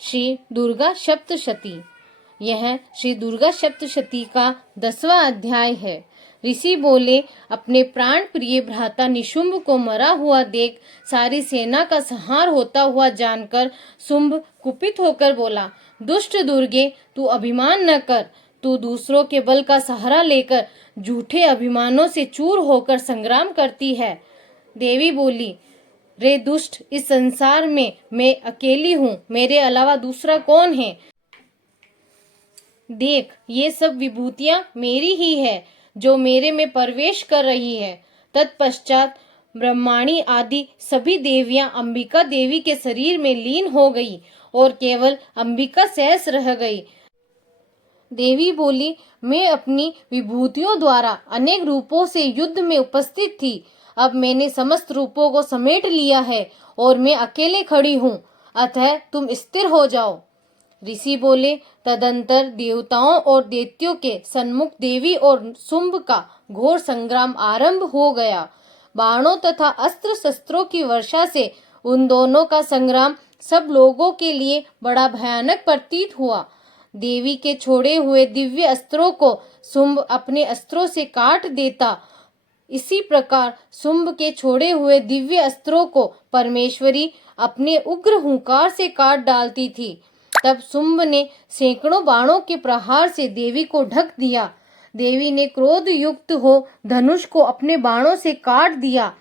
श्री दुर्गा सप्तशती। यह श्री दुर्गा सप्तशती का 10वां अध्याय है। ऋषि बोले, अपने प्राण प्रिय भ्राता निशुंभ को मरा हुआ देख सारी सेना का संहार होता हुआ जानकर शुंभ कुपित होकर बोला, दुष्ट दुर्गे, तू अभिमान न कर। तू दूसरों के बल का सहारा लेकर झूठे अभिमानों से चूर होकर संग्राम करती है। देवी बोली, रे दुष्ट, इस संसार में मैं अकेली हूँ, मेरे अलावा दूसरा कौन है? देख, ये सब विभूतियां मेरी ही है जो मेरे में प्रवेश कर रही है। तत्पश्चात ब्रह्माणी आदि सभी देवियां अंबिका देवी के शरीर में लीन हो गई और केवल अंबिका शेष रह गई। देवी बोली, मैं अपनी विभूतियों द्वारा अनेक रूपों से युद्ध में उपस्थित थी। अब मैंने समस्त रूपों को समेट लिया है और मैं अकेले खड़ी हूँ, अतः तुम स्थिर हो जाओ। ऋषि बोले, तदंतर देवताओं और दैत्यों के सन्मुख देवी और शुंभ का घोर संग्राम आरंभ हो गया। बाणों तथा अस्त्र शस्त्रों की वर्षा से उन दोनों का संग्राम सब लोगों के लिए बड़ा भयानक प्रतीत हुआ। देवी के छोड़े हुए दिव्य अस्त्रों को शुंभ अपने अस्त्रों से काट देता, इसी प्रकार शुंभ के छोड़े हुए दिव्य अस्त्रों को परमेश्वरी अपने उग्र हुंकार से काट डालती थी। तब शुंभ ने सैकड़ों बाणों के प्रहार से देवी को ढक दिया। देवी ने क्रोध युक्त हो धनुष को अपने बाणों से काट दिया।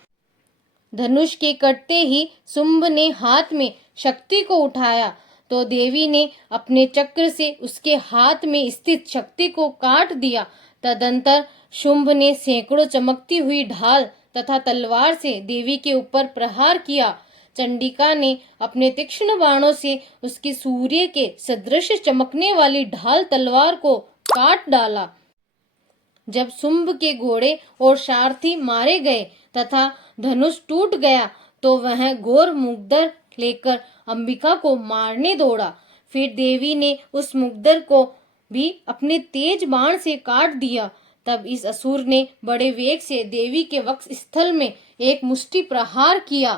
धनुष के कटते ही शुंभ ने हाथ में शक्ति को उठाया तो देवी ने अपने चक्र से उसके हाथ में स्थित शक्ति को काट दिया। तदंतर शुंभ ने सैकड़ों चमकती हुई ढाल तथा तलवार से देवी के ऊपर प्रहार किया। चंडिका ने अपने तीक्ष्ण बाणों से उसकी सूर्य के सदृश चमकने वाली ढाल तलवार को काट डाला। जब शुंभ के घोड़े और सारथी मारे गए तथा धनुष टूट गया तो वह घोर मुग्दर लेकर अंबिका को मारने दौड़ा। फिर देवी ने उस मुग्दर को भी अपने तेज बाण से काट दिया। तब इस असुर ने बड़े वेग से देवी के वक्ष स्थल में एक मुष्टि प्रहार किया।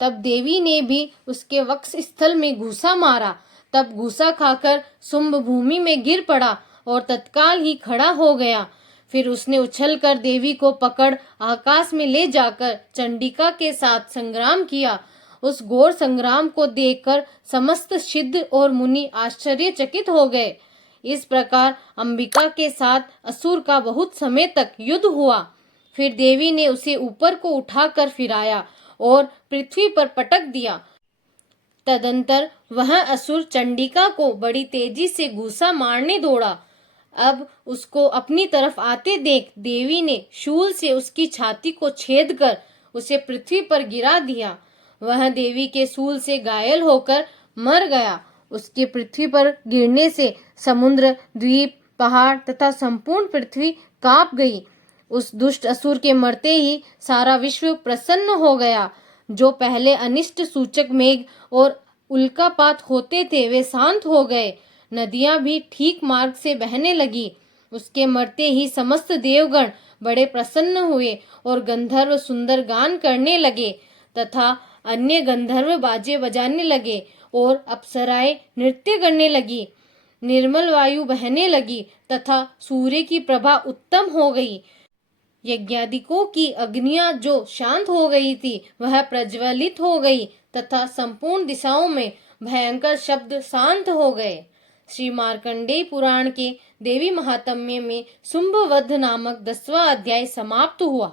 तब देवी ने भी उसके वक्ष स्थल में घूसा मारा। तब घूसा खाकर शुंभ भूमि में गिर पड़ा और तत्काल ही खड़ा हो गया। फिर उसने उछलकर देवी को पकड़ आकाश में ले जाकर चंडिका के साथ संग्राम किया। उस घोर संग्राम को देखकर समस्त सिद्ध और मुनि आश्चर्यचकित हो गए। इस प्रकार अंबिका के साथ असुर का बहुत समय तक युद्ध हुआ। फिर देवी ने उसे ऊपर को उठाकर फिराया और पृथ्वी पर पटक दिया। तदंतर वह असुर चंडिका को बड़ी तेजी से घूसा मारने दौड़ा। अब उसको अपनी तरफ आते देख देवी ने शूल से उसकी छाती को छेद कर उसे पृथ्वी पर गिरा दिया। वह देवी के शूल से घायल होकर मर गया। उसके पृथ्वी पर गिरने से समुद्र, द्वीप, पहाड़ तथा संपूर्ण पृथ्वी कांप गई। उस दुष्ट असुर के मरते ही सारा विश्व प्रसन्न हो गया। जो पहले अनिष्ट सूचक मेघ और उल्कापात होते थे वे शांत हो गए। नदियां भी ठीक मार्ग से बहने लगी। उसके मरते ही समस्त देवगण बड़े प्रसन्न हुए और गंधर्व सुंदर गान करने लगे तथा अन्य गंधर्व बाजे बजाने लगे और अप्सराएं नृत्य करने लगी। निर्मल वायु बहने लगी तथा सूर्य की प्रभा उत्तम हो गई। यज्ञादिकों की अग्नियां जो शांत हो गई थी वह प्रज्वलित हो गई तथा संपूर्ण दिशाओं में भयंकर शब्द शांत हो गए। श्री मार्कंडेय पुराण के देवी महात्म्य में शुंभवध नामक 10वां अध्याय समाप्त हुआ।